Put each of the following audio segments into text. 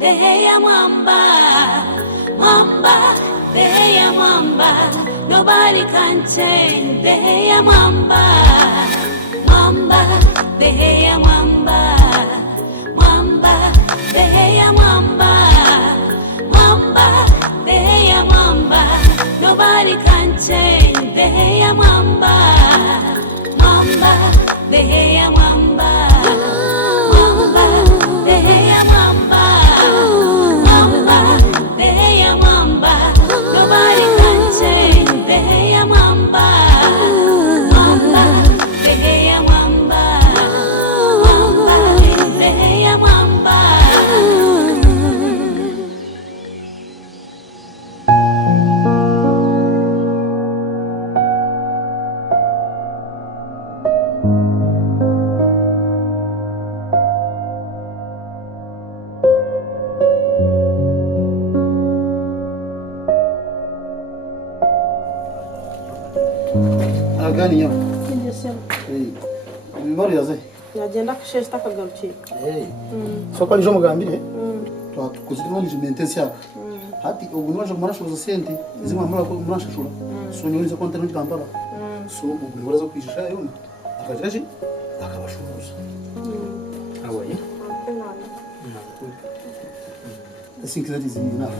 Deheya Mwamba, Mwamba, Deheya Mwamba. Nobody can change. Deheya Mwamba, Mwamba, Deheya Mwamba, Mwamba, Deheya Mwamba, Mwamba, Deheya Mwamba. Nobody can change. Deheya Mwamba, Mwamba, Deheya Mwamba, Mwamba, Deheya Mwamba, Mwamba, Deheya Mwamba. Nobody can change. Deheya Mwamba, Mwamba, Deheya Mwamba, Mwamba, Deheya Mwamba. Gani yao? Ndio sema. Bimari yaze. Yagenda kushesta kagarukiye. So kwa nijo mugambire. Twakuzira management yako. Hati ubu nwaje kumarashuza sente zimwe murashashura. So niweza konta n'indi Kampala. So ubu niweza kwishisha yona. Akajaje akabashuruza. Awaye. I think that is enough.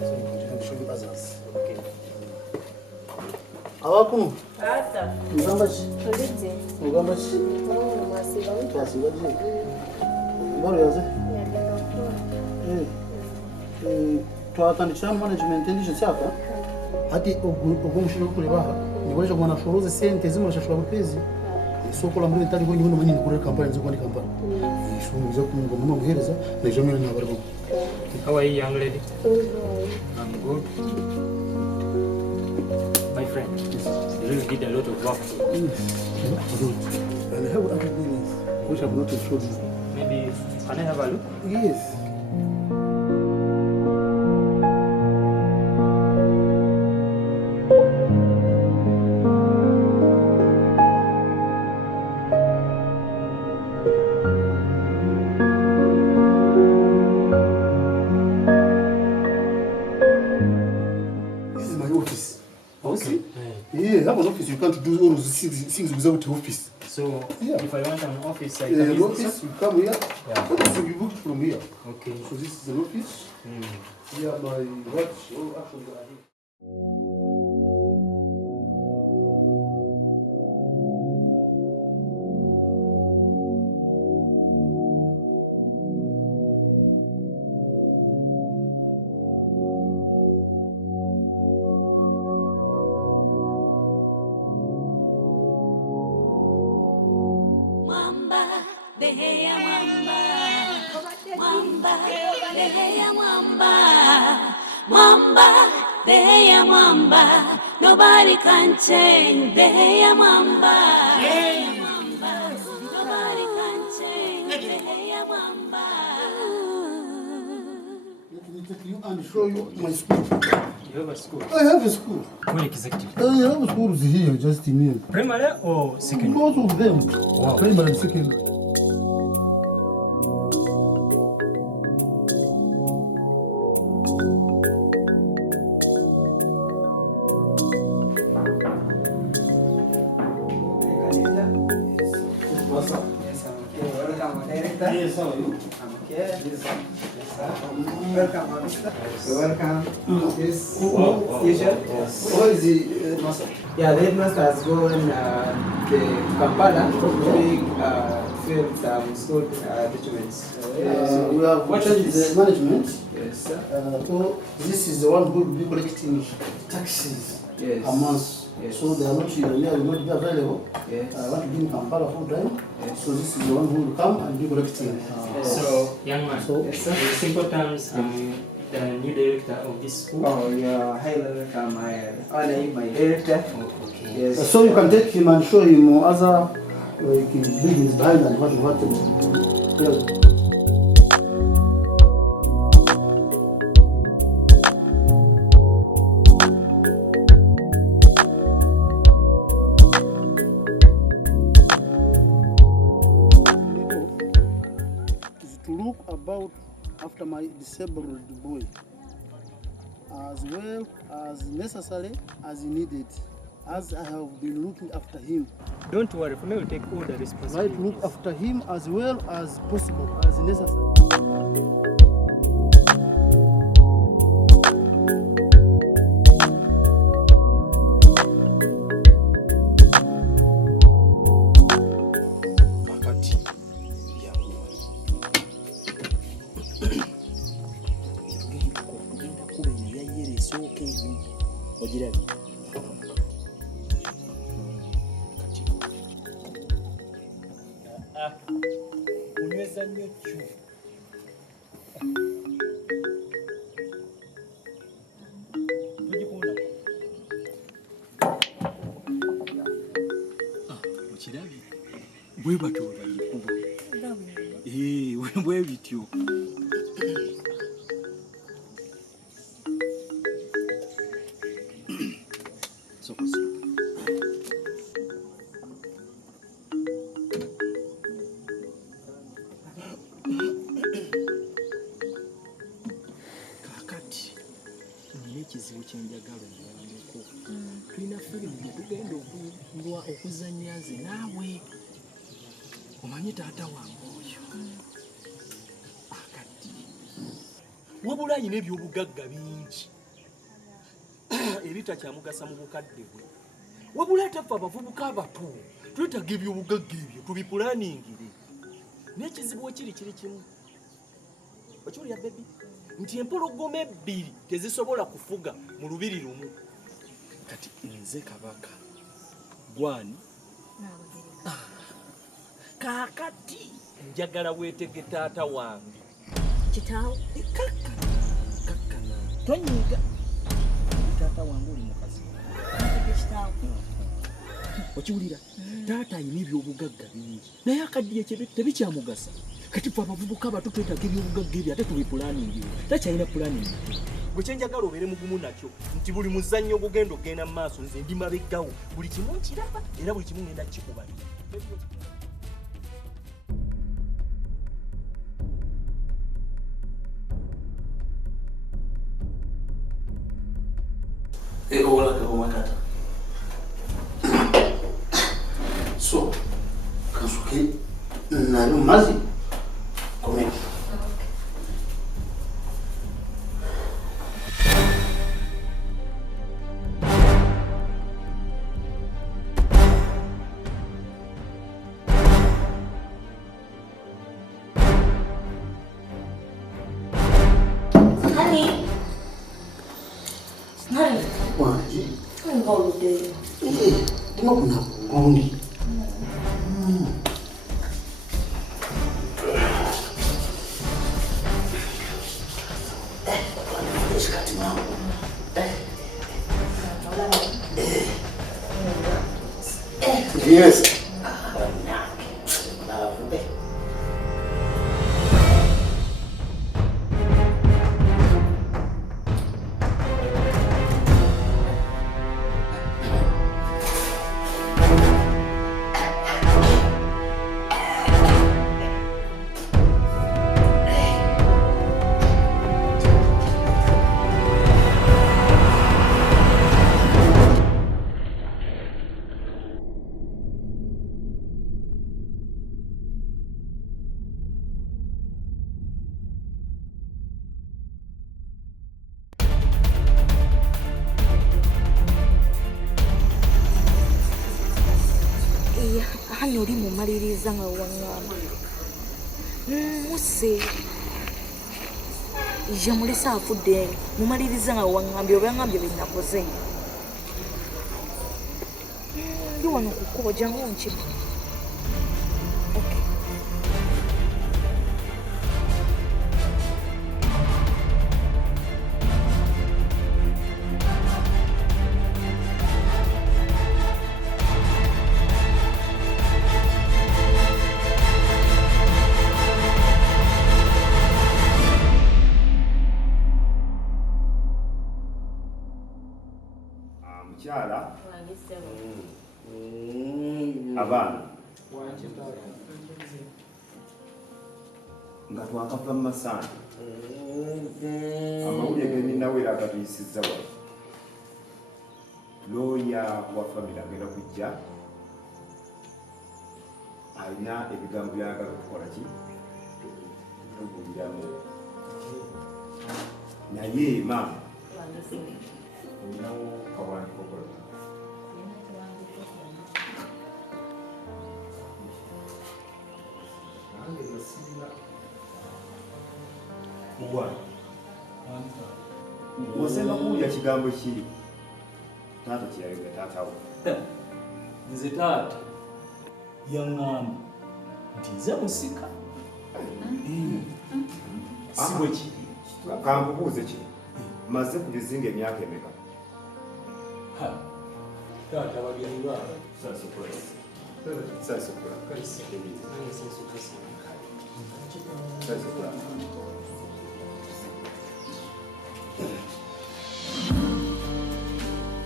So you can show you others. Okay. Awakuno. Ata. Mugambachi. Ndije. Mugambachi. Mwasiba wita. Twasibaje. Bimari yaze. Yagenda gukora. Twatandikira management ndije cyapa. Hati ubwo mushino kureba niboje kumana shuruze sente zimurashashura bupezi. Isoko la muri tari ngo nyine manini kuri kampani zo kwani kampani. Ishunguza kumngo mama muhereza na jamira n'abarimo. How are you, young lady? I'm good. My friend, you really did a lot of work. And how other things which have not showed you? Maybe, can I have a look? Yes. This is my office. Okay. Yeah, have an office. You can't do all those things without the office. So, Yeah. if I want an office, I Yeah, can an use office, this you come here. Yeah. Everything you booked from here. one? Okay. So this is an office. Here my watch, all actions are here. Mwamba, Deheya Mwamba, Mwamba, Deheya Mwamba, Mwamba, Deheya Mwamba. Nobody can change. Deheya Mwamba, Mwamba. Nobody can change. Deheya Mwamba. Let me take you and show you my school. You have a school? I have a school. What executive? I have schools here, just in here. Primary or secondary? Most of them. Wow. Primary and secondary. What's up? Yes, I'm okay. Welcome, director. Yes, how are you? I'm okay. Yes, sir. Yes, sir. Welcome, Master. You're welcome. Yes. Station. What is the master? Yeah, the headmaster has gone to Kampala to fill some school documents. We have What changed is the management. Yes, sir. So this is the one who will be collecting taxes Yes. a month. Yes. So they are not here, they will not be available. Yes. I want to be in Kampala full time. Yes. So this is the one who will come and be collecting. So, young man, So- Yes, sir. in simple terms, I'm the new director of this school. Oh, you're highly welcome. I honor you, my director. Okay. Yes. So you can take him and show him other like buildings behind and what. Yeah. is to look about after my disabled boy, as well as necessary as needed, as I have been looking after him. Don't worry, for me we'll take all the Try to responsibilities. look after him as well as possible, as necessary. Kakati yangu tugenda kuba eno yayyera esooka eno ogiraba kati unyweza nnyo ccu tugikunda okirabye bwe batyo bwe bagikuba bwe bityo sokosi kakati nina ekizibu kyenjagala omulamuko tulina firimu gye tugenda okuzannya nze naawe omanyi taata wange oyo akati wabula ayina ebyobugagga bingi ebitakyamugasa mu bukadde bwe wabula ataffe abavubuka abato twetaaga ebyobugagga ebyo tubipulaaningire n'ekizibu ekiri kiri kimu okiwulira bebi nti empologoma ebbiri tezisobola kufuga mu lubiri lumu kati nze kabaka gwani kaakati njagala weetege taata wange kitaawo kakkana tonyiga taata wange oli mukazi kitaawo okiwulira taata ayina ebyobugagga bingi naye akaddiye tebikyamugasa kati fe abavubuka abato twetaaga ebyobugagga ebyo ate tubipulaaningire takyalina pulaaningi gwe kyenjagala obeere mugumu nakyo nti buli muzannyo ogugenda okgenda mu maaso nze ndi mabeggawo buli kimu nkiraba era buli kimu ngenda kikubalira Wakata. So, Kasuke, Naru Mazi, come. Yes. Hano uri mu maliriza nga wangamba muse ije muri safudde mu maliriza nga wangambye obangambye binakoze ndi wano kukuba jangu nkiba Mukyala abaana nga twakava mu Masanda amawulire geninnawo era agatuyisizza wano looya wa famire agenda kujja alina ebigambo byayagala okukola ki tuguliramu naye maama olinawo kawandiiko kola osemba kuwulira kigambo ki taata kyeyayogera taatawo nze taata yaŋŋamba nti nze musika si bwe kiri kankubuuze kino maze ku bizinga emyaka emeka taata babyalirwa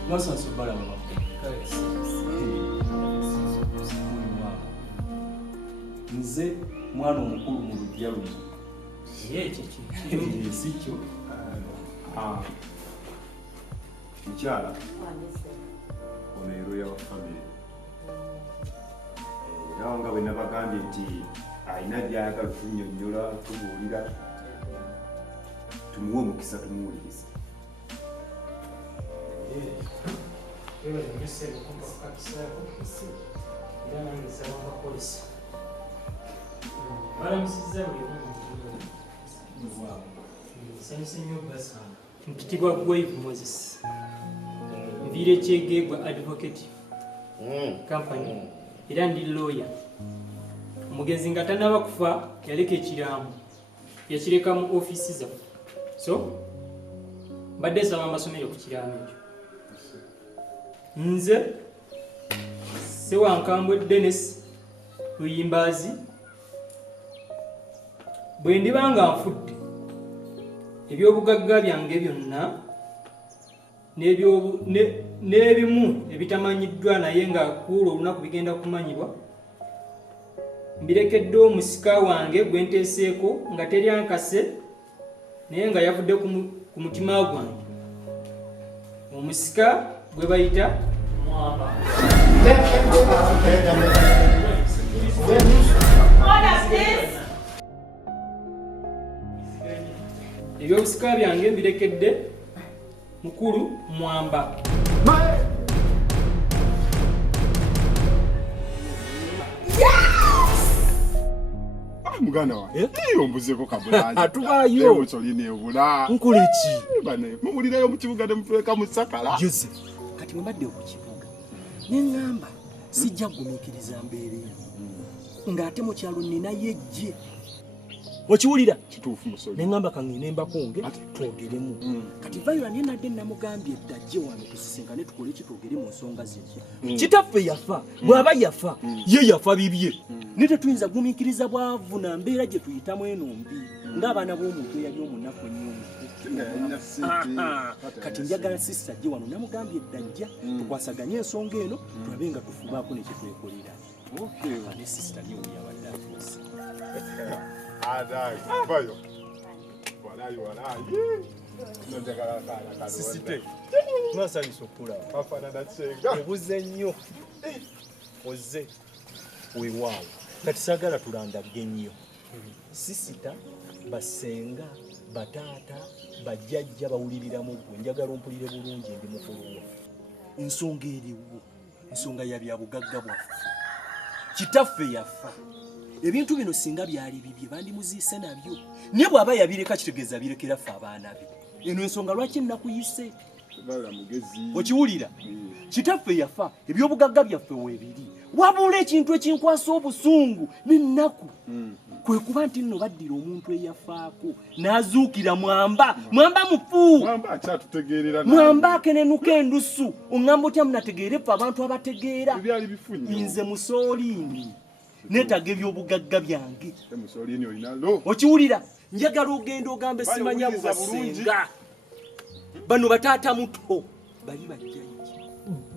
mwasansobala nze mwana omukulu mu lujja luno sikyo mukyala ono eroya wa famire era nga bwe nabagambye nti alina byayagala tunyonnyola tubuulira tumuwe omukisa tumuwuliriza Nkitibwa Gwave Moses. Nviire Kyegegwa Advocate Company. Era ndi lawyer. Omugenzi nga tanaba kufa yaleka ekiraamo. Yakireka mu office za. So, badde saba amasomero ku kiraamo ekyo. Nze Sewankambwe Dennis Luyimbazi bwe ndibanga nfudde ebyobugagga byange byonna n'ebimu ebitamanyiddwa naye nga kuula olunaku bigenda kumanyibwa mbirekedde omusika wange gwe nteeseeko nga teryankase naye nga yavudde ku mutima gwange omusika gwe bayita Mwamba. Ebyobusika byange mbirekedde mukulu Mwamba. Muganda wa ombuzeko kabulazi atubayo obusolini obula nkole ki bane mumulirayo mu kibuga ne mufeka mu sakala Joseph kati mbadde ku kibuga nengamba sijja gumiikiriza mbeere ng'ate mu kyalo nina yejje okiwulira kituufu musoli nengamba kangene mbakonge twogeremu kati Viola niye nadde namugambye eddajje wano tusisinkane tukole kitwogere mu nsonga z'ekya kitaffe yafa bw'aba yafa ye yafa bibye ne tetuyinza gumiikiriza bwavu na mbeera gye tuyitamu eno mbi ng'abaana b'omuntu eyali omunaku ennyo kati njagala sisita ajje wano namugambye eddajja tukwasaganye ensonga eno tulabe nga tufubaako ne kyetwekolera ne sisita niwe yabadde atuuse Adai, bayo. Walai. Nojagala kana. Sisite. Mwasaliso kula. Afana na chenga. Obuze nnyo. Oze. Wewawo. Kati sagala tulanda nnyo. Sisita basenga, batata, bajjajja bawuliriramu gwe. Njagala ompulire bulungi ndi mukulu. Ensonga eriwo. Ensonga ya bya bugagga bwaffe. Kitaffe yafa. Ebintu bino singa byali bibye bandi muziise nabyo ne bw'aba yabireka kitegeeza birekera ffe abaana be eno ensonga lwaki nnakuyise Bala mugezi okiwulira kitaffe yafa ebyobugagga byaffe weebiri wabula ekintu ekinkwasa obusungu n'ennaku kwe kuba nti nno baddira omuntu eyafaako n'azuukira Mwamba mufu Mwamba akyatutegeerera Mwamba akenenuka endusu oŋŋamba otya munategeere ffe abantu abategeera byali bifunye nze musooliini netaga ebyobugagga byange emusolini olinalo okiwulira njagala ogenda ogambe simanya bubasenga bano bataata muto bali bajjajja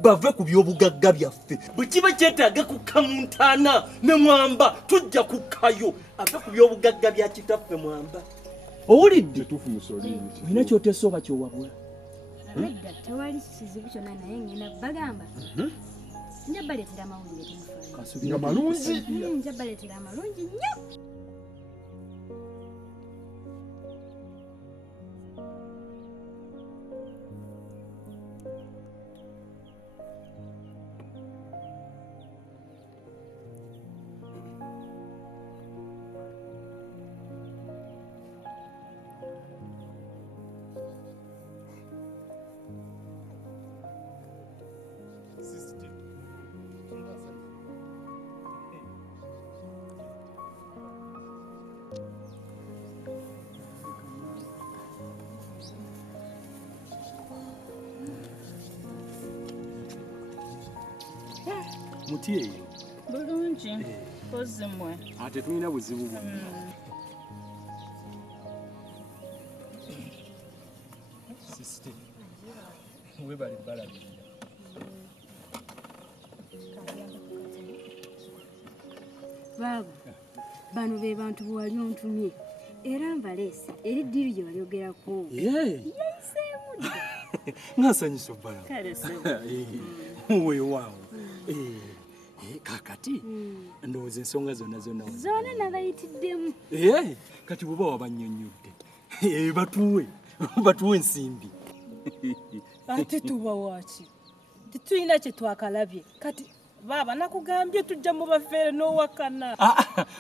bave ku byobugagga byaffe bwe kiba kyetaaga kukka mu ntaana ne Mwamba tujja kukkayo ave ku byobugagga bya kitaffe Mwamba owulidde Kituufu Mussolini. olina kyoteesa oba kyowabula Nedda tewali kizibu kyonna naye ngenda bagamba. Nja baleetera amawulire temufaayo. Nga malungi. Nja baleetera amalungi nnyo. muti eyo bulungi kozimwe ate tulina buzibu bwonna sisite webale balabirira Baaba, bano be bantu bwe wali ontumye. Era mbaleese, eri ddiru gye balyogerako. Yayiseemu dda. ngansanyusa obbala kale sebo weewaawo kakati ndowooza ensonga zonna Zoona nabayitiddemu. kati bweba wabannyonnyodde batuwe ensimbi Ate tuba waaki? Tetulina kye twakalabye. Kati baaba nakugambye tujja mu bafeere n'owakana.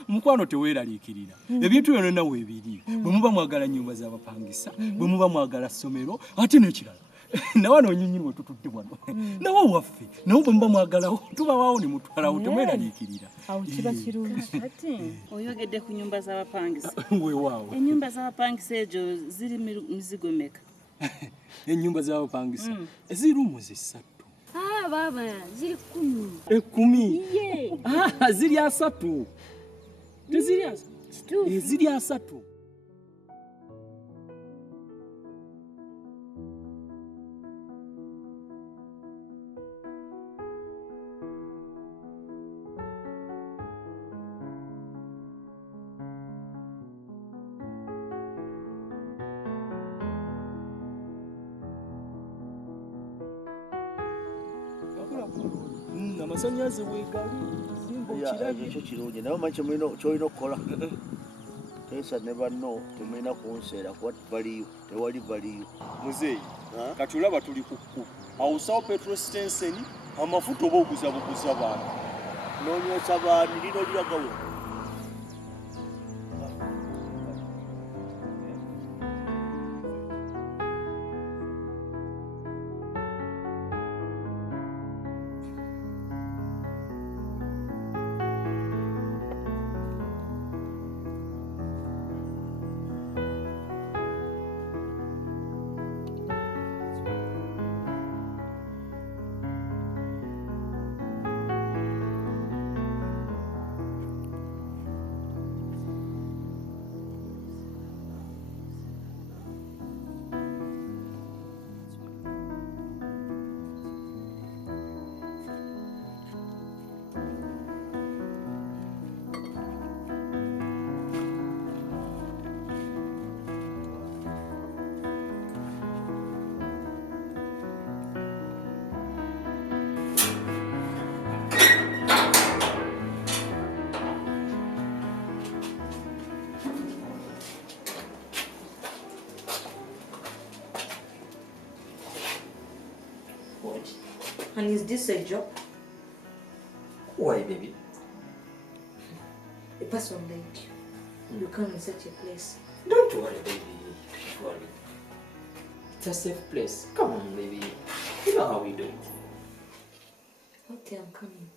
mukwano teweeraliikirira ebintu byonna weebiri bwe muba mwagala nnyumba z'abapangisa bwe muba mwagala ssomero ate n'ekirala nawe noonyinyi we tutudde wano nawe waffe nawe bwe muba mwagalawo tubawaawo ne mutwalawo temweraliikirira Awo kiba kirungi. ate oyogedde ku nyumba z'abapangisa weewaawo ennyumba z'abapangisa egyo ziri mizigo meka ennyumba z'abapangisa zirumu zisatu Baaba, ziri 10. 10 Ye. ziri 3 teziri 3 ziri 3 amasannyalaze weegali simba okirabye ekyo kirungi naye omanyi kyolina okukola teesa ne banno temulina kunseera kuba tewali baliyo muzeeyi kati olaba tuli ku kkubo awusawo petrol station amafuta oba oguza buguza bantu noonywesa baani lino liragawe And is this a job? Why, baby? A person like you come in such a place. Don't worry, baby. Don't worry. It's a safe place. Come on, baby. You know how we do it. Okay, I'm coming.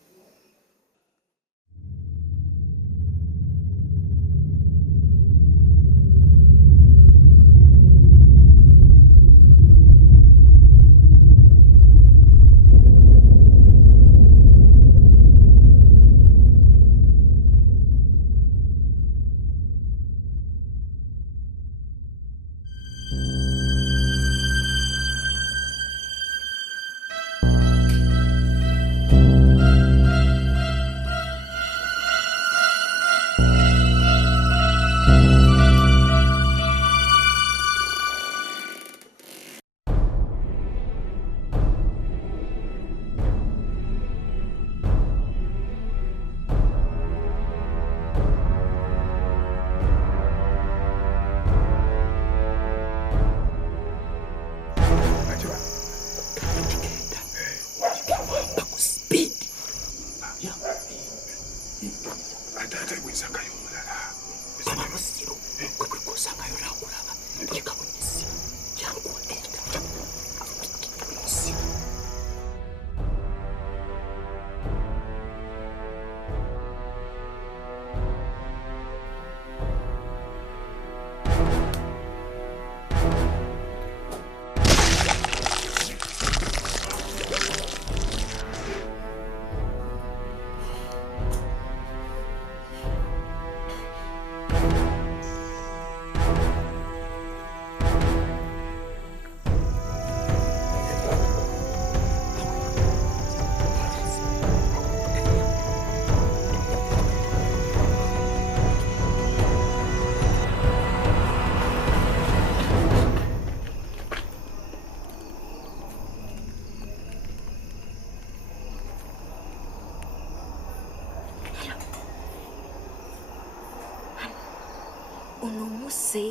ono omuse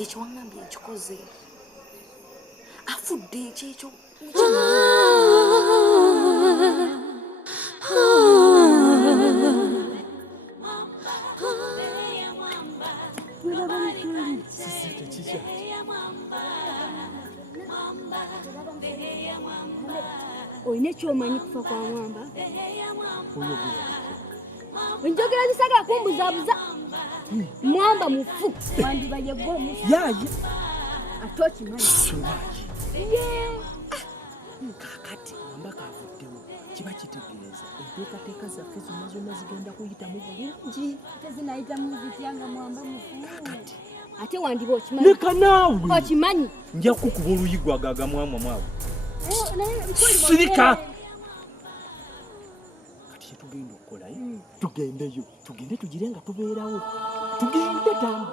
ekyo wangambye ekikoze afudde ekyekyo oyina ekyomanyi kufa kwa mwamba enjogera zisaga kumbuzabuza mwamba mufu wandibaye gomu yaye ate okimanyi kakati mwamba kavuddewo kiba kitegeeza enteekateeka zaffe zonna zonna zigenda kuyitamu bulungi tezinayitamu zityanga mwamba mufu ate wandiba okimanyi leka naawe okimanyi nja kukuba oluyigwagaga mwamwa mwawe sirika kati kyetugenda okukolayo tugendeyo tugende tugire nga tubeerawo tugende tambu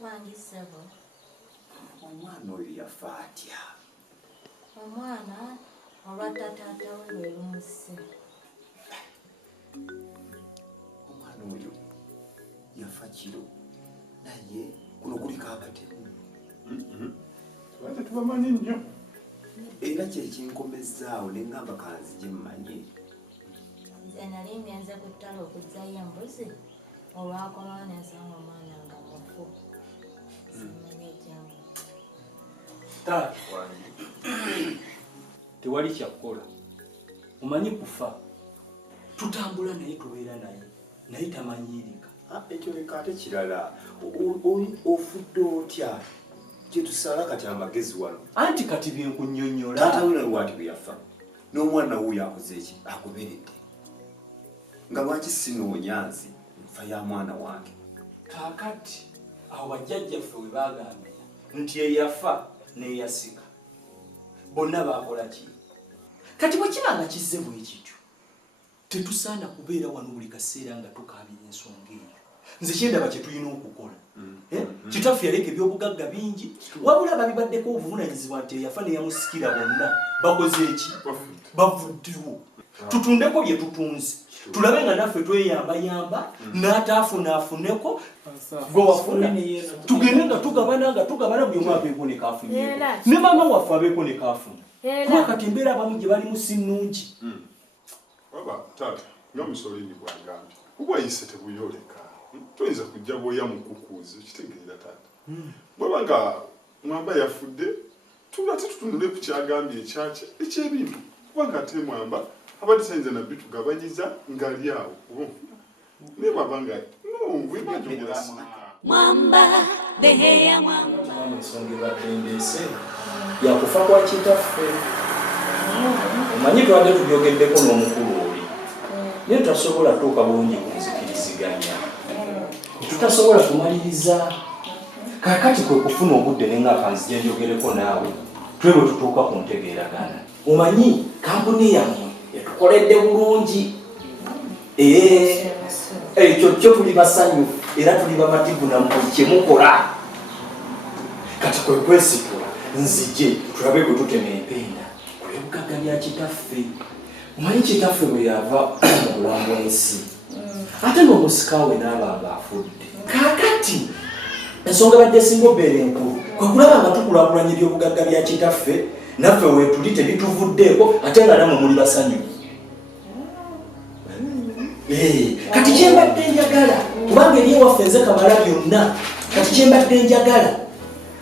Wangisebo omwana oyo yafa atya omwana olwatataata we lwe lumuse omwana oyo yafa kiro naye kuno kuliko akatemu lwaki tubamanyi nnyo era kyekinkomezaawo neŋŋamba kanzije mmanye nze nali ngenze ku ttale okuzzayo embuzi olwakolwa nensanga omwana nga mufu simanye ekyamu taata wange tewali kyakukola omanyi kufa tutambula naye tubeera naye tamanyirika ekyo leka ate kirala ofudde otya kyetusala kati amagezi wano anti kati byenkunnyonnyola taata we nalwati bwe yafa n'omwana wuyo akoze eki agoberedde nga lwaki sinoonya nzi nfa ya mwana wange kaakati awo bajjajjaffe we baagambira nti eyafa n'eyasika bonna baakola ki kati bwe kiba nga kizze bwe kityo tetusaana kubeera wano buli kaseera nga tukaabira ensonga eyo nze kyendaba kye tulina okukola kitaffe yaleka ebyobugagga bingi wabula babibaddeko obuvunanyizibwa nti eyafa neyamusikira bonna bakoze eki bavuddewo tutundeko bye tutunze tulabe nga naffe tweyambayamba n'ataafunaafuneko gwe wafuna tugende nga tugabana buli omu abeeko ne kaafunye ne maama waffe abeeko ne kaafuna kuba kati embeera abamu gye balimu si nnungi oba taata nga musolini bwagambye ubwayise tebuyoleka toyinza kujja bwoya mukukuuzi kitegeera taata bwaba nga mwamba yafudde tubate tutunule ku kyagambye ekyakye ekyebintu kubanga ate mwamba abadde sayinza nabbi tugabanyiza ngali awo naye bwaba nga nongwe bajogera mwamba beheya mwamba ensonga ebaddendeese yakufa kwa kitaffe omanyi twadde tubyogeddeko n'omukulu oli naye tutasobola tuuka bulungi kunzikiriziganya tutasobola kumaliriza kakati kwe kufuna obudde nengakanzi gyenjogereko naawe twebwe tutuuka ku ntegeeragana omanyi kampuni yammwe etukoledde bulungi ekyo kyo tuli basanyufu era tuli bamativu namuli kyemukola kati kwe kwesitula nzije tulabe bwe tutema empenda kulebugagga bya kitaffe omanyi kitaffe bwe yava mu bulamu ensi ate n'omusikawe n'abanga afudde kakati ensonga badde singa obeera enkulu kwe kulaba nga tukulaakulanya ebyobugagga bya kitaffe naffe weetuli tebituvuddeeko ate nga namwe muli basanyufu kati kyembadde njagala kubanga eri ewaffe nze kamala byonna kati kyembadde njagala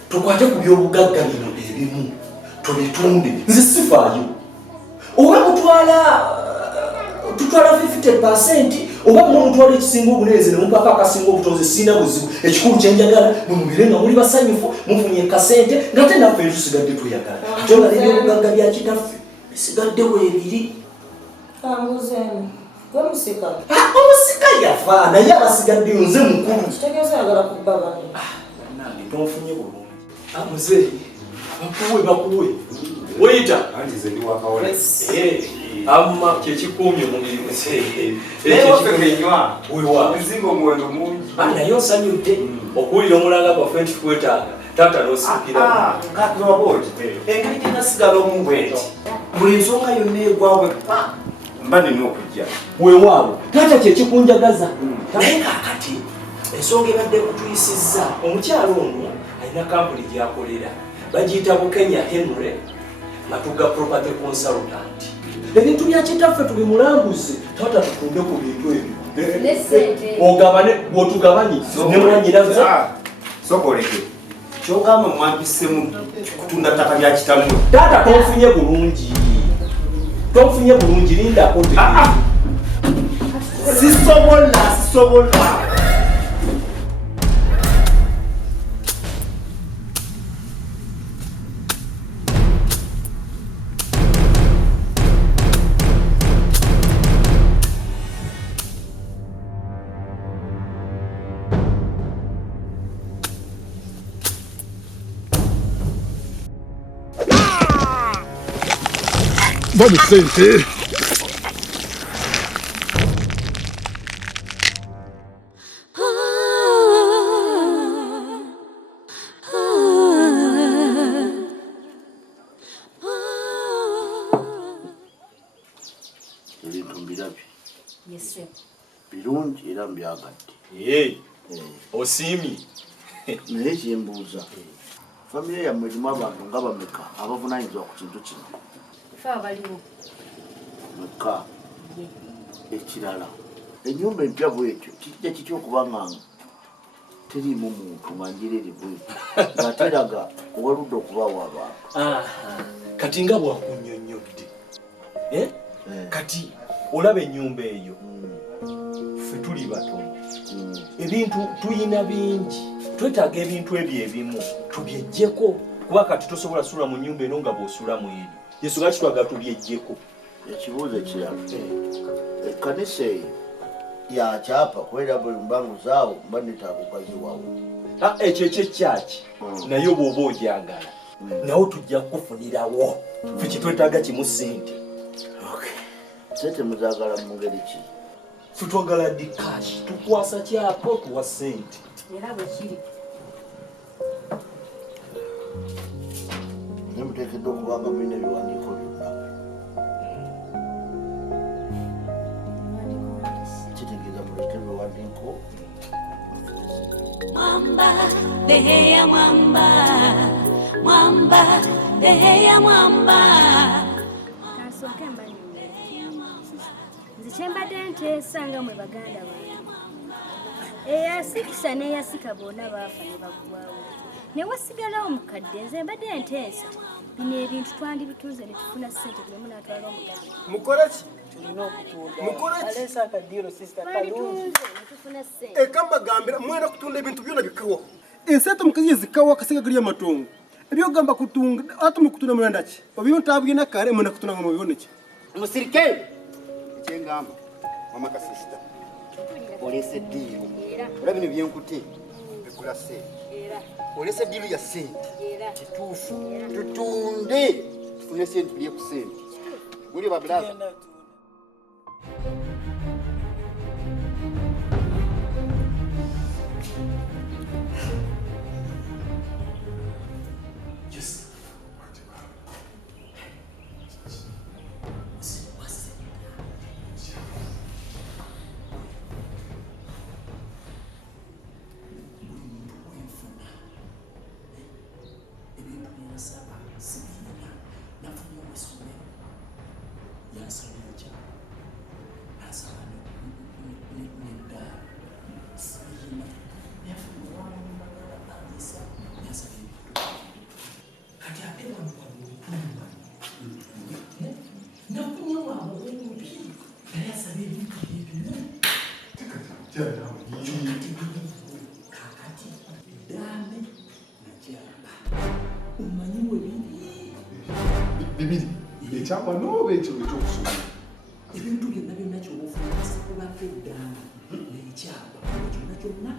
tukwate ku byobugagga bino ebimu tubitunde nze sifaayo oba tutwala 50% oba mutwala ekisinga obuneze nemupaka akasinga obutonzi sina buzibu ekikulu kyenjagala mumubire nga muli basanyufu mufunye kasente ngate naffe tusigadde tuyagala ate nga ebyobugagga bya kitaffe bisigaddewo ebiri kambuzeemu gwemusika omusika yafa naye abasigaddeyo nze mukulu kitegeeza yagala kubba bane nange tonfunye bulungi muzeeyi bakuwe weyita anti ze ndi wakawola amma kyekikuumye omubiri wewa muzinga omuwendo mungi naye osanyudde okuwulira omulanga gwaffe nti twetaaga tata nosikira katoboti engeri gyenasigala omubweti buli nsonga yonna egwawe mba nina okujja weewaawo tata kyekikunjagaza naye kaakati ensonga ebadde kutuyisizza omukyalo ono alina kampuni gyakolera bagiyita bukenya henry matuga property consultant ebintu byakitaffe tubimulambuze tata tutunde ku bintu ebyo ogabane bwotugabanye nemwanyiraza sokoleke kyogamba mwampissemu kutunda ttaka lya kitamu tata tonfunye bulungi lindako sisobola Vamos sente. Ebintu mbirabye birungi era mbyagadde. Osiimye naye kyembuuza famire yammwe erimu abantu nga bameka abavunanyizibwa ku kintu kino? Abaliwo meka ekirala ennyumba empya bwetyo kijja kitya okubanga teriimu muntu nga njerere bwetyo ngaateraga owaludde okubaawo abantu kati nga bwakunnyonnyodde kati olaba ennyumba eyo ffe tuli batono ebintu tuyina bingi twetaaga ebintu ebyo ebimu tubyejjeko kuba kati tosobola sula mu nnyumba eno nga bw'osulamu eri yesu lwaki twaga tubyejjeko ekibuuzo ekirala ekkanisa eyo yakyapa kubera bwe mbanguzaawo mba netaaga okaziwawo ekyo ekyekyaki naye bw'oba ogyagala nawe tujja kukufunirawo ffe kitwetaaga kimu ssente sente muzaagala mu ngeri ki? ffe twagala ddi kashi tukwasa kyako tuwa ssente era bwe kiri naye muteekeddwa okubanga mulina ebiwandiiko byonna kitegeeza muleke ebiwandiiko Mwamba, beheya mwamba, mwamba, beheya mwamba. Kansooke mbanyumye. Nze kyembadde nteesa nga mwe baganda bange. Eyasikisa n'eyasika bonna baafa ne bagwawo. Ne wasigalawo mukadde nze mbadde nteesa. Bino ebintu twandibituuze ne tufuna ssente bulemu n'atwala omugabi. Mukole ki? Mukole ki? Alesa akadiiro sister kalungi. Tufuna ssente. Ekamba gambira mwenda kutunda ebintu byonna bikawa. Ensete mukazi yezikawa akasiga gali amatongo. Ebyogamba kutunga ate mukutunda mwenda ki? Obintu abugina kare mwenda kutunda mu bibone ki? Musirike. Ekyengamba mama ka sister. Olese diiro. Era bino byenkute bikula ssente. Olese diiro ya ssente. Kituufu. Tutunde. Tufune ssente tulye ku ssente. Muli babulaza. Bibiri, ekyapa n'oba ekyo ekyokusoma ebintu byonna byonna kyobaofunisa kubako eddaama n'ekyapa kyonna kyonna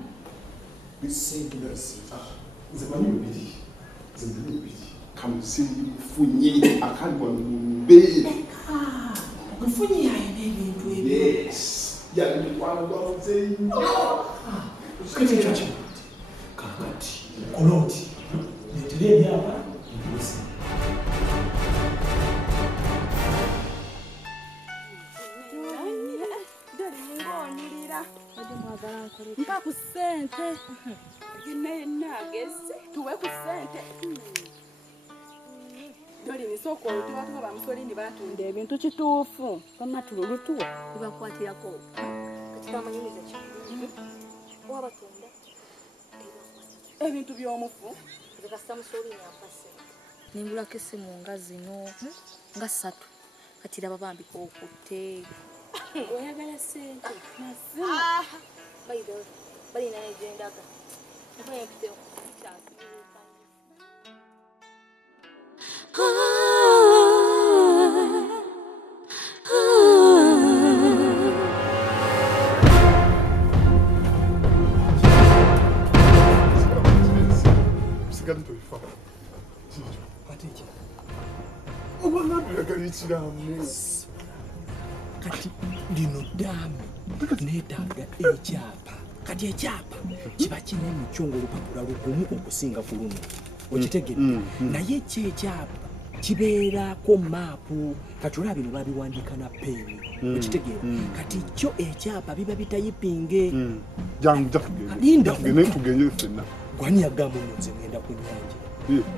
ssente nazita nze manyi bibiri kamusingi kufunye akali wano mu mbeera omufunyi yalina ebintu ebyo yali mukwano gwamuze nnyo kakati koloti otire ebyapa mbuzi. Mpa ku ssente. Nageze tuwe ku ssente. Doli nisoko tuba bamusolini batunda ebintu kituufu. Bamatulu lutuwa Ibakwatirako. Kikamanyiriza ki? Wabatunda. ebintu by'omufu. Zikasa musolini ampase. Ningulako essimu nga zino nga 3 kati laba bambika okutte. Oyagala ssente. Bayido. Bali na ejendaga. Naye kite chance. Kati lino ddamu neetaaga ekyapa. Kati ekyapa kiba kirina emicongo olupapula lugumu okusinga ku luno. Okitegedde? Naye ekyapa kibeerako maapu. Kati olaba bino babiwandiika na peeni. Okitegedde? Kati kyo ekyapa biba bitayipinge. Linda tugenye ffenna. Gwani yagamba nze ngenda ku nnyanja.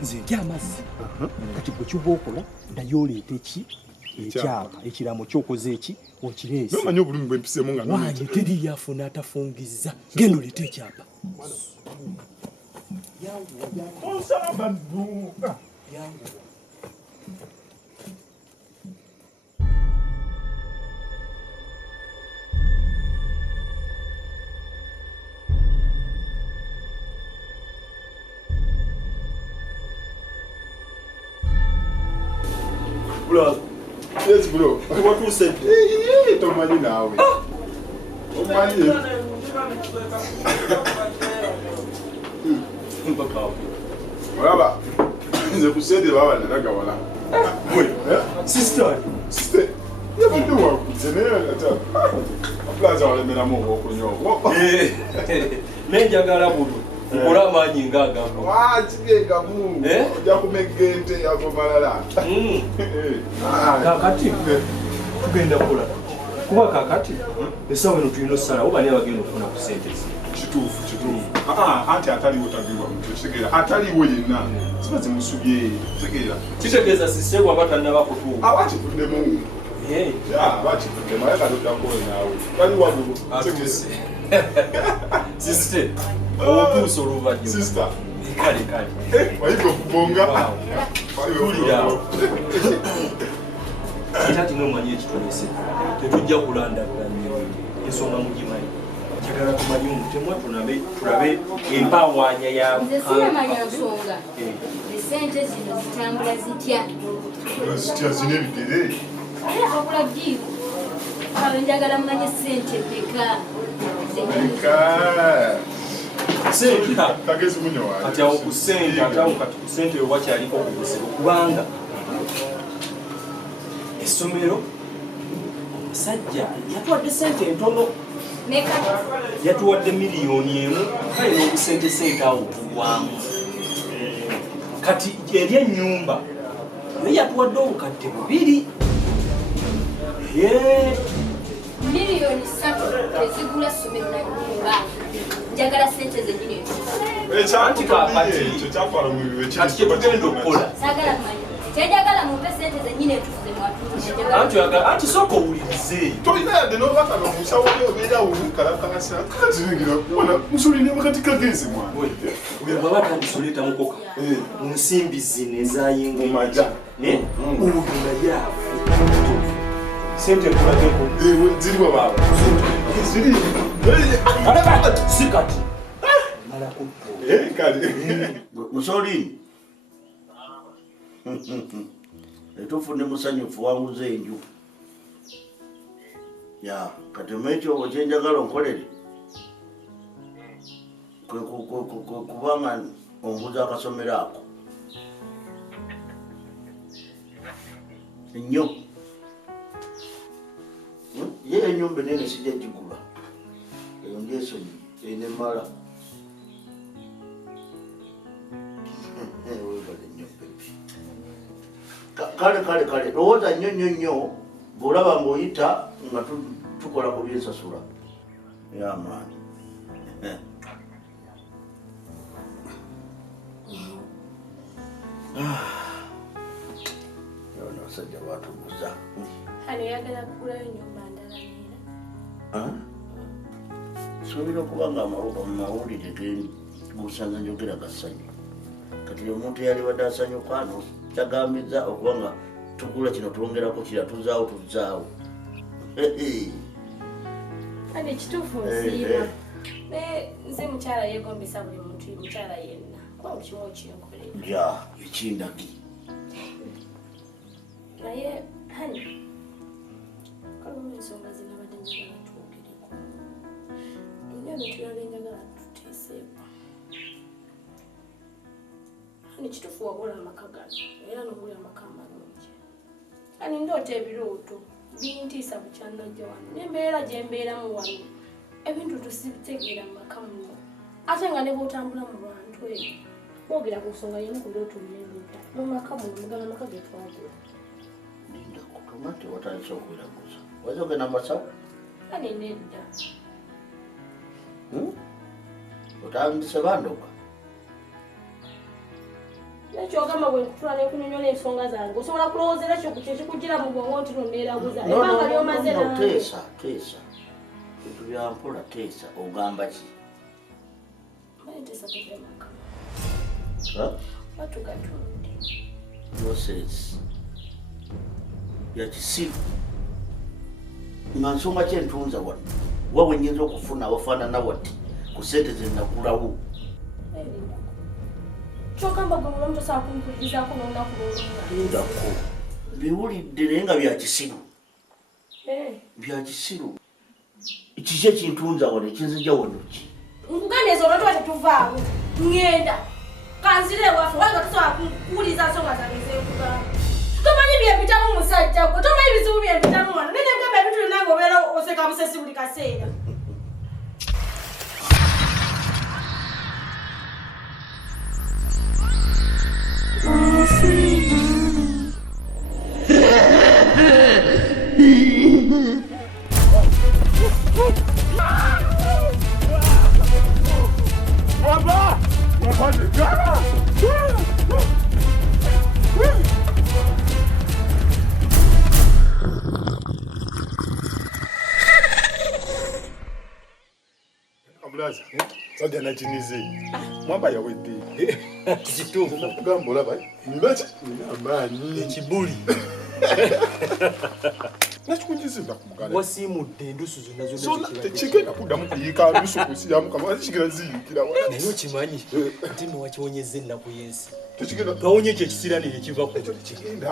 Nze ntya amazzi. Kati gwe ky'oba okola naye oleeta ekyapa ekiraamo ky'okoze eki okireese. Nomanyi obulumi bwe mpiseemu nga wange teri yafuna atafungizza. Genda oleeta ekyapa. Onsaba dduuka. Bro. Yes bro. What you said? Tomanyi naawe. Omanyi. Olaba nze ku ssente baba nalagawala. Sister. Yabadde wakuze naye ata plaza walemeramu obwokunywa. Nenjagala buno. Nkola amaanyi ng'agamu. Kigegamu. Ojja kumegga ente yago malala. Kakati tugenda kola. Kuba kakati essaawa eno tulina ossala oba ani abagenda okufuna ku ssente ze. Kituufu. Anti ataliwo tagirwa muntu kitegeera. Ataliwo yenna. Ziba zimusubye kitegeera. Kitegeeza sisseeku aba tannaba kutuuka. Abakivuddemu. Abakivuddemu aye katoddako naawe. Bali wabubu. Atuuse. Sisite. Otuuse oluvannyuma. Sister. Kale. Wayiga okubonga. Tulira. Kati n'omanyi ekituleese. Tetujja kulandaganya ensonga mugimanyi. Njagala tumanyi omutemwa tulabe empawaanya ya Nze siramanya nsonga. Esente zino zitambula zitya? Zitya zina ebigere. Wabula byiru. Awo njagala mmanye ssente bbeka. Kagezi munyo wange. Kati awo ku ssente kati ku ssente oba kyaliko okubuzibu kubanga essomero omusajja yatuwadde ssente entono. Yatuwadde miliyoni emu kale n'obusente awo tulwamu. Kati eri ennyumba naye yatuwadde obukadde 2. Miliyoni 3 ezigula essomero na nnyumba. Njagala ssente zennyini. Ekyanti kakati ekyo kyakwala mu bibe kati kyetugenda okukola. Saagala mmanya. Kyejagala mumpe ssente zennyini etufuze mwatuuze. Anti sooka owulirize. Tolina yadde n'obaka nomusawo obeera owukalakasa. Kaziringira kubona musolini wakati kagezi mwana. Oyo bw'aba atandise oleeta mukoka mu nsimbi zino ezayinga omaja. Oyo naye afu. Sente kulageko. Ziri wabaaba. Ziri. Sikati. Musolini. Etufune musanyufu wanguze enju. Ya, kati mekyo kyenjagala onkolere. Kubanga ombuza akasomero ako. Nnyo. Ye ennyumba enene sijja gigula. Eyo ndyesonyi, ene mala. kale lowooza nnyo bw'olaba ng'oyita nga tukola ku byensasula yamaani yona abasajja batuguza Hani oyagala kugulayo ennyumba ndala neera? Suubira okuba nga amawulire gegusanza njogera gassanyu kati omuntu yali badde asanyuka ano kyagambizza okuba nga tugula kino twongerako kira tuzaawo Hani kituufu nsiima nze mukyala yeegombesa buli muntu mukyala yenna kuba mukimu okinkolera ja ekindagi naye hani kalimu ensonga zinabadde njagala twogereko nnyo netulala enjagala tuteeseeko hani kituufu wabola amaka gano era nobuli amaka amalungi hani ndoota ebirooto bintiisa bukyanajja wano nembeera gyembeeramu wano ebintu tusibitegeera mu maka muno ate nga ne bwotambula mu bantu eyo boogera ku nsonga yemu ku birooto byembeera mu maka muno mugala amaka getwagula tomate watandise okwiraguza wayinza ogenda mubasawo hani nedda otandise bandoga nekyogamba bwe nkutula nekunyonyola ensonga zange osobola kulowoozera kyekikugira mu bwongo nti noneeraguza ebbanga lyomaze nange teesa bintu byampola teesa ogamba ki mayeteesa kugera maka batugatunde nonsense yakisiru nga nsonga kyentunza wano wawe nyinza okufuna awafaanana wati ku sente zenakulawo kyogamba gwe mulomu tosobola kumpulirizaako n'olunaku ndako biwulidde naye nga byakisiru kiki ekintunza wano ekinzija wano ki nkuganda ezo olwatuba tetuvaawo ŋŋenda kanzira ewaffe wanga tosobola kuwuliriza nsonga zange zenkugamba tomanyi byempitamu musajja gwe tomanyi bizibu byempitamu wano nene mugamba ebintu byonna ngaobeera oseka busesi buli kaseera Sajja nakinize mwamba yawedde kituufu nakugamba olaba ninachi amaanyi ekibuli nakikunjiza nakumugana wasiimudde endusu zonna tekigenda kuddamu kuyiika ndusu kusiyamu kama kigenda ziyikira naye okimanyi ate newakiwonyeza ennaku y'ensi tekigenda kawonye ekyo ekisira neyo ekiva ku kigenda kigenda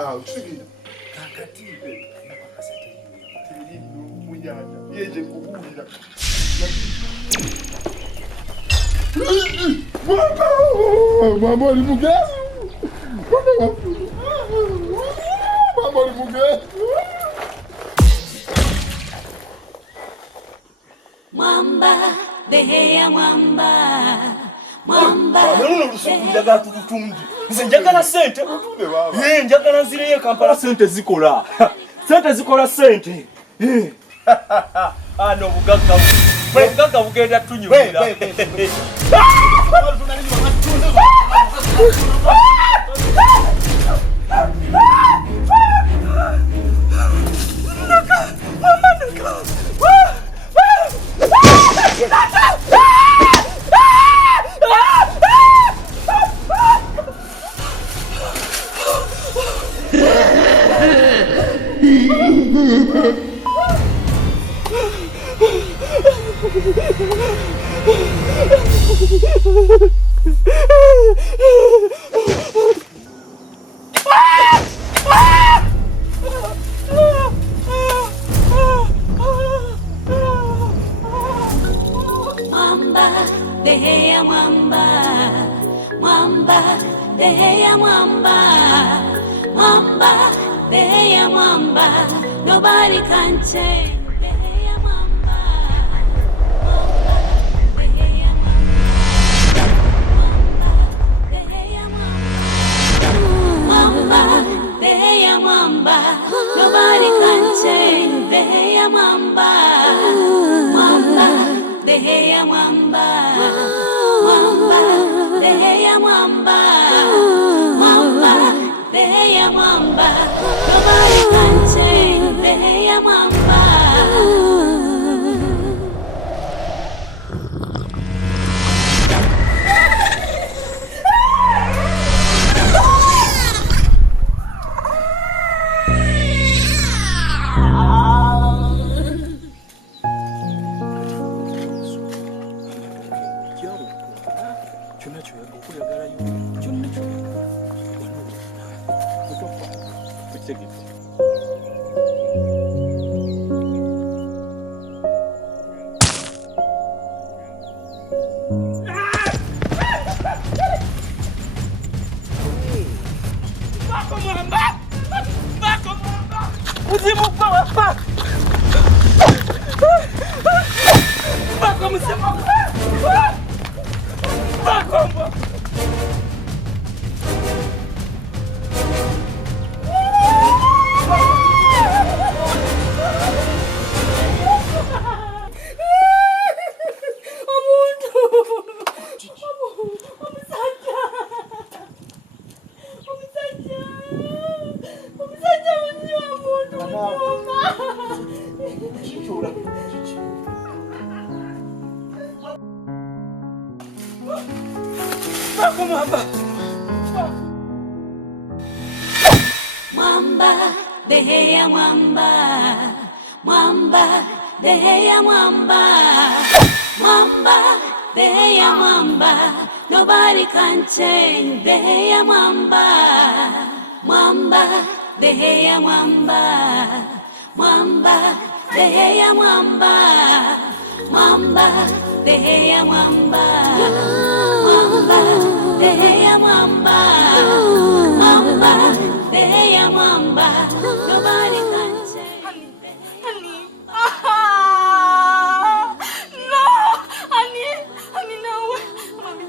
kakati munyanja yeje kubuulira Mama oli mugezi. Mama oli mugezi. Mwamba, beheya mwamba. Mwamba. Naluno lusuku njagala tukutunde. Nze njagala sente. Njagala nzireyo Kampala sente zikola. Sente zikola sente. Ano bugagga. Bugagga bugenda tunyumira. Mwamba, beheya mwamba. Mwamba, beheya mwamba. Mwamba, beheya mwamba. Nobody can change. Mwamba, beheya mwamba, mwamba, behe ya mwamba, mwamba, behe ya mwamba, mwamba, behe ya mwamba, nobody can change behe ya mwamba. Mwamba, behe ya mwamba, mwamba, behe ya mwamba, mwamba, behe ya mwamba, nobody can change behe ya mwamba, mwamba, behe ya mwamba, mwamba, behe ya mwamba, mwamba, behe ya mwamba, mwamba, behe ya mwamba, mwamba, behe ya mwamba, nobody can change. Honey, no, honey, no way. Mami,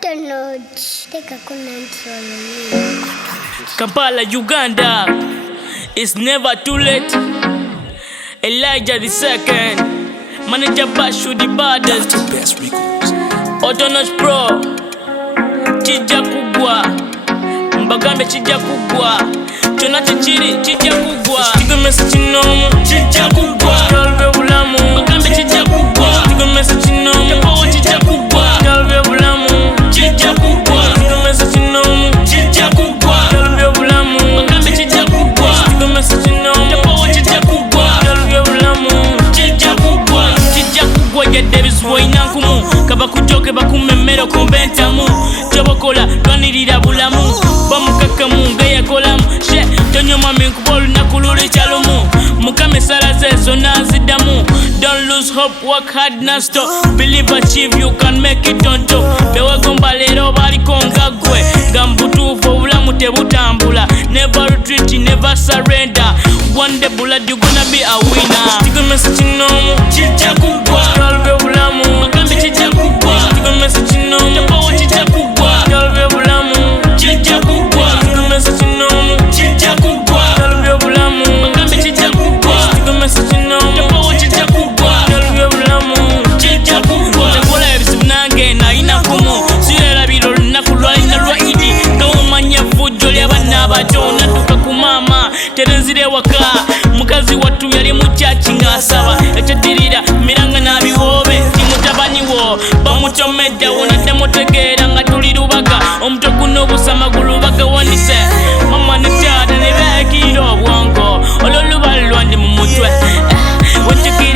Cottonwood. Take a control. Kampala, Uganda. It's never too late. Elijah the second. Manager Bashu the baddest. Autonomous Pro. Chija kugwa. Mbagambe chija kugwa. Chona chichiri chija kugwa. Stigo mesa chinomu chija kugwa. Kalve bulamu. Mbagambe chija kugwa. Stigo mesa chinomu chapawo chija kugwa. Kalve bulamu chija kugwa. Stigo mesa chinomu chija kugwa. Kalve bulamu. Mbagambe chija kugwa. Stigo mesa chinomu chapawo chija kugwa. Kalve bulamu chija kugwa. Chija kugwa ya Davis wainankumu. Kaba kujoke bakumemero kombentamu. Chobokola twanirira bulamu. Bamukakamu ngaya kolamu. She tonyo mami nkubolu nakulule chalumu. Mukame sala zezo nazidamu. Don't lose hope, work hard na stop. Believe achieve, you can make it on top. Bewe gomba lero bali kongagwe. Gambutu for bulamu tebutambula. Never retreat, never surrender. One day blood you gonna be a winner. Stigo message nomu chicha kugwa. Kalve bulamu makambe chicha kugwa. Stigo message nomu chapawo chicha kugwa. Kalve bulamu chicha kugwa. Stigo message nomu chicha kugwa. Kalve bulamu makambe chicha kugwa. Stigo message nomu chapawo chicha kugwa. Kalve bulamu chicha kugwa. Tekola ebisibu nange na inakumu. Sirela biro nakulwa ina lwaidi. Kawumanya fujo ly'abaana abato natuka ku mama terenzire waka mukazi watu yali mu chachi ngasaba